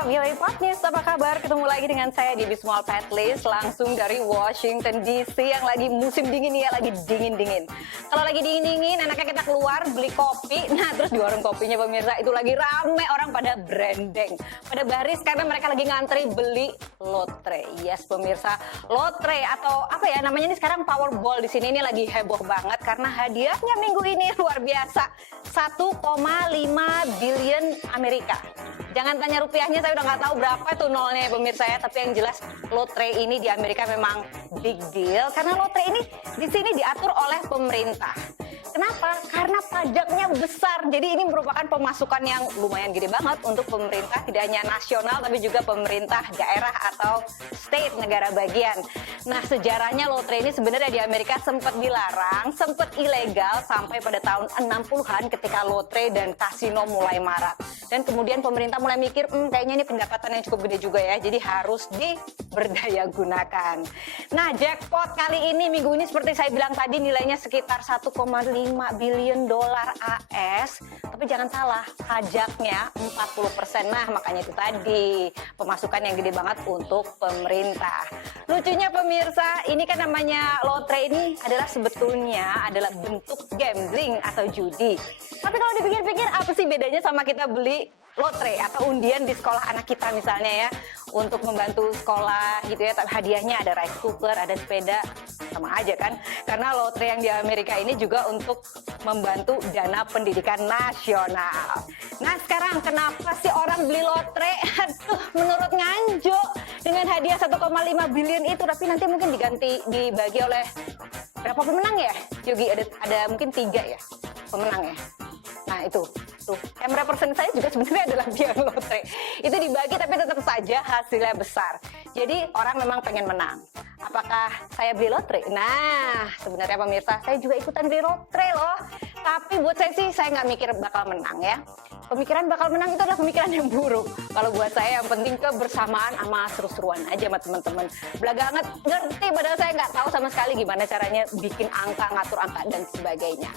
malam, Yoi Patnis, apa kabar? Ketemu lagi dengan saya di Bismol Petlist, langsung dari Washington DC yang lagi musim dingin ya, lagi dingin-dingin. Kalau lagi dingin-dingin, enaknya kita keluar beli kopi. Nah, terus di warung kopinya pemirsa itu lagi rame orang pada branding, pada baris karena mereka lagi ngantri beli lotre. Yes pemirsa, lotre atau apa ya namanya ini sekarang Powerball di sini ini lagi heboh banget karena hadiahnya minggu ini luar biasa, 1,5 billion Amerika. Jangan tanya rupiahnya, saya udah nggak tahu berapa itu nolnya ya pemirsa ya. Tapi yang jelas lotre ini di Amerika memang big deal karena lotre ini di sini diatur oleh pemerintah. Kenapa? Karena pajaknya besar. Jadi ini merupakan pemasukan yang lumayan gede banget untuk pemerintah, tidak hanya nasional tapi juga pemerintah daerah atau state, negara bagian. Nah, sejarahnya lotre ini sebenarnya di Amerika sempat dilarang, sempat ilegal sampai pada tahun 60-an ketika lotre dan kasino mulai marak. Dan kemudian pemerintah mulai mikir, kayaknya ini pendapatan yang cukup gede juga ya, jadi harus diberdayagunakan. Nah, jackpot kali ini, minggu ini seperti saya bilang tadi nilainya sekitar 1,5 billion dolar AS, tapi jangan salah, pajaknya 40%. Nah, makanya itu tadi, pemasukan yang gede banget untuk pemerintah. Lucunya pemirsa, ini kan namanya lotre ini adalah sebetulnya adalah bentuk gambling atau judi. Tapi kalau dipikir-pikir, apa sih bedanya sama kita beli lotre atau undian di sekolah anak kita misalnya ya, untuk membantu sekolah gitu ya, tapi hadiahnya ada rice cooker, ada sepeda, sama aja kan, karena lotre yang di Amerika ini juga untuk membantu dana pendidikan nasional. Nah sekarang kenapa sih orang beli lotre? Aduh, menurut Nganjo dengan hadiah 1,5 billion itu, tapi nanti mungkin dibagi oleh berapa pemenang ya Yogi? Ada mungkin 3 ya pemenang ya. Nah itu tuh yang represent saya juga sebenarnya adalah biang lotre. Itu dibagi tapi tetap saja hasilnya besar. Jadi orang memang pengen menang. Apakah saya beli lotre? Nah sebenarnya pemirsa saya juga ikutan beli lotre loh. Tapi buat saya sih saya nggak mikir bakal menang ya. Pemikiran bakal menang itu adalah pemikiran yang buruk. Kalau buat saya yang penting kebersamaan sama seru-seruan aja sama teman-teman. Belakangan ngerti padahal saya nggak tahu sama sekali gimana caranya bikin angka, ngatur angka dan sebagainya.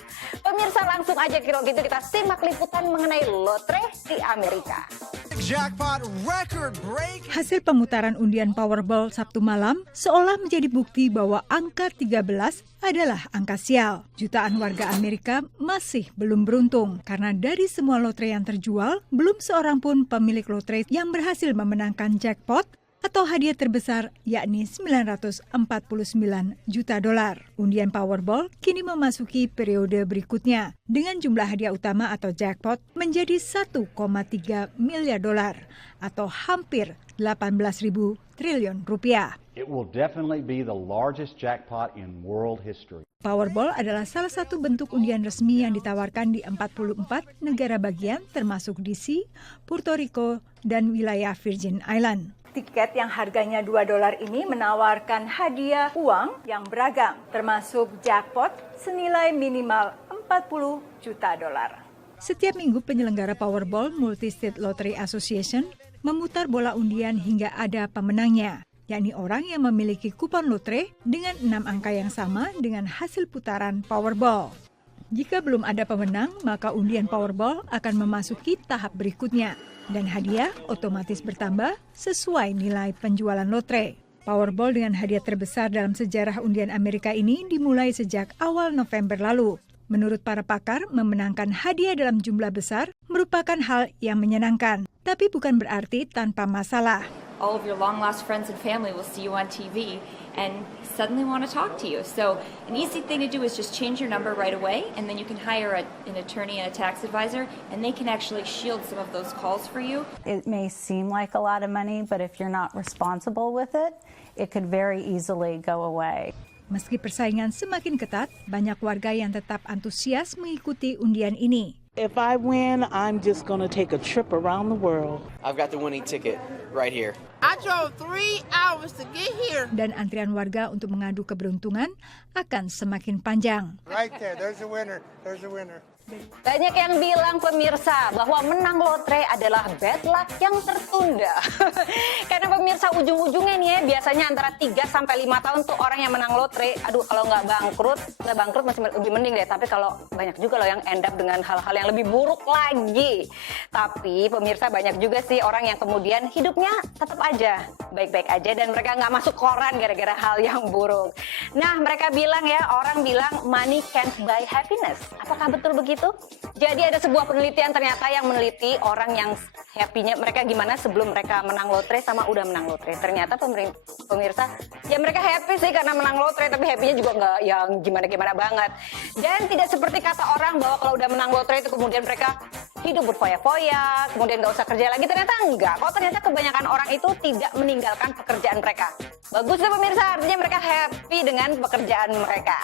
Pemirsa langsung aja kalau gitu kita simak liputan mengenai lotre di Amerika. Hasil pemutaran undian Powerball Sabtu malam seolah menjadi bukti bahwa angka 13 adalah angka sial. Jutaan warga Amerika masih belum beruntung karena dari semua lotre yang terjual, belum seorang pun pemilik lotre yang berhasil memenangkan jackpot atau hadiah terbesar yakni 949 juta dolar. Undian Powerball kini memasuki periode berikutnya dengan jumlah hadiah utama atau jackpot menjadi 1,3 miliar dolar atau hampir 18.000 triliun rupiah. It will definitely be the largest jackpot in world history. Powerball adalah salah satu bentuk undian resmi yang ditawarkan di 44 negara bagian termasuk DC, Puerto Rico, dan wilayah Virgin Island. Tiket yang harganya $2 ini menawarkan hadiah uang yang beragam, termasuk jackpot senilai minimal 40 juta dolar. Setiap minggu penyelenggara Powerball Multi-State Lottery Association memutar bola undian hingga ada pemenangnya, yakni orang yang memiliki kupon lotre dengan 6 angka yang sama dengan hasil putaran Powerball. Jika belum ada pemenang, maka undian Powerball akan memasuki tahap berikutnya. Dan hadiah otomatis bertambah sesuai nilai penjualan lotre. Powerball dengan hadiah terbesar dalam sejarah undian Amerika ini dimulai sejak awal November lalu. Menurut para pakar, memenangkan hadiah dalam jumlah besar merupakan hal yang menyenangkan, tapi bukan berarti tanpa masalah. All of your long-lost friends and family will see you on TV and suddenly want to talk to you. So an easy thing to do is just change your number right away, and then you can hire an attorney and a tax advisor, and they can actually shield some of those calls for you. It may seem like a lot of money, but if you're not responsible with it, it could very easily go away. Meski persaingan semakin ketat, banyak warga yang tetap antusias mengikuti undian ini. If I win, I'm just going to take a trip around the world. I've got the winning ticket right here. I drove 3 hours to get here. Dan antrian warga untuk mengadu keberuntungan akan semakin panjang. Right there, there's a winner. There's a winner. Banyak yang bilang pemirsa bahwa menang lotre adalah bad luck yang tertunda. Karena pemirsa ujung-ujungnya nih ya, biasanya antara 3 sampai 5 tahun tuh orang yang menang lotre. Aduh, kalau nggak bangkrut masih lebih mending deh. Tapi kalau banyak juga loh yang end up dengan hal-hal yang lebih buruk lagi. Tapi pemirsa banyak juga sih orang yang kemudian hidupnya tetap aja baik-baik aja dan mereka nggak masuk koran gara-gara hal yang buruk. Nah, mereka bilang ya, orang bilang money can't buy happiness. Apakah betul begitu? Jadi ada sebuah penelitian ternyata yang meneliti orang yang happy-nya mereka gimana sebelum mereka menang lotre sama udah menang lotre. Ternyata pemirsa, ya mereka happy sih karena menang lotre, tapi happy-nya juga nggak yang gimana-gimana banget. Dan tidak seperti kata orang bahwa kalau udah menang lotre itu kemudian mereka hidup berfoya-foya, kemudian nggak usah kerja lagi. Ternyata enggak. Kok ternyata kebanyakan orang itu tidak meninggalkan pekerjaan mereka. Bagus deh pemirsa, artinya mereka happy dengan pekerjaan mereka.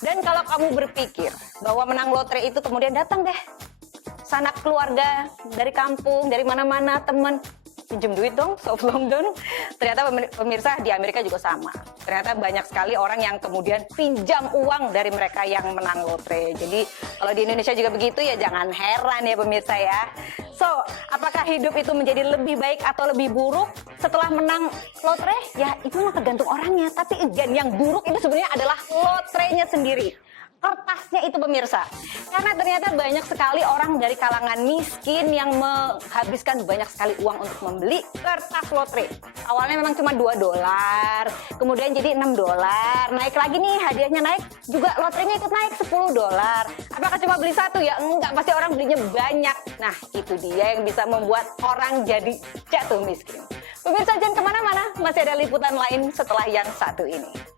Dan kalau kamu berpikir bahwa menang lotre itu kemudian datang deh sanak keluarga dari kampung, dari mana-mana, teman, pinjam duit dong, soft loan dong. Ternyata pemirsa di Amerika juga sama. Ternyata banyak sekali orang yang kemudian pinjam uang dari mereka yang menang lotre. Jadi kalau di Indonesia juga begitu ya jangan heran ya pemirsa ya. So, apakah hidup itu menjadi lebih baik atau lebih buruk setelah menang lotre? Ya itu mah tergantung orangnya. Tapi again, yang buruk itu sebenarnya adalah lotrenya sendiri. Kertasnya itu pemirsa, karena ternyata banyak sekali orang dari kalangan miskin yang menghabiskan banyak sekali uang untuk membeli kertas lotre. Awalnya memang cuma $2, kemudian jadi $6, naik lagi nih hadiahnya naik, juga lotrenya ikut naik $10. Apakah cuma beli satu? Ya enggak, pasti orang belinya banyak. Nah itu dia yang bisa membuat orang jadi jatuh miskin. Pemirsa jangan kemana-mana, masih ada liputan lain setelah yang satu ini.